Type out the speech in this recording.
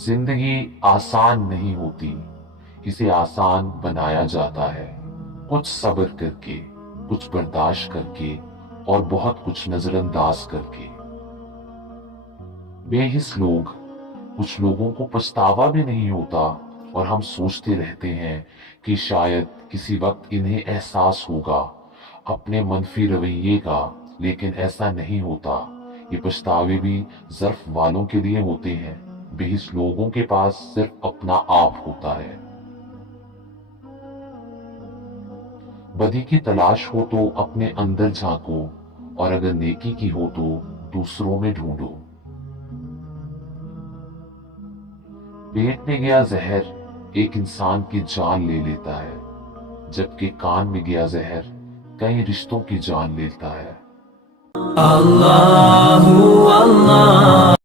जिंदगी आसान नहीं होती, इसे आसान बनाया जाता है। कुछ सब्र करके, कुछ बर्दाश्त करके और बहुत कुछ नजरअंदाज करके। बेहिस लोग, कुछ लोगों को पछतावा भी नहीं होता और हम सोचते रहते हैं कि शायद किसी वक्त इन्हें एहसास होगा अपने मनफी रवैये का, लेकिन ऐसा नहीं होता। ये पछतावे भी ज़र्फ वालों के लिए होते हैं। बेहिस लोगों के पास सिर्फ अपना आप होता है। बदी की तलाश हो तो अपने अंदर झांको, और अगर नेकी की हो तो दूसरों में ढूंढो। पेट में गया जहर एक इंसान की जान ले लेता है, जबकि कान में गया जहर कई रिश्तों की जान लेता है। अल्लाहु अल्लाह।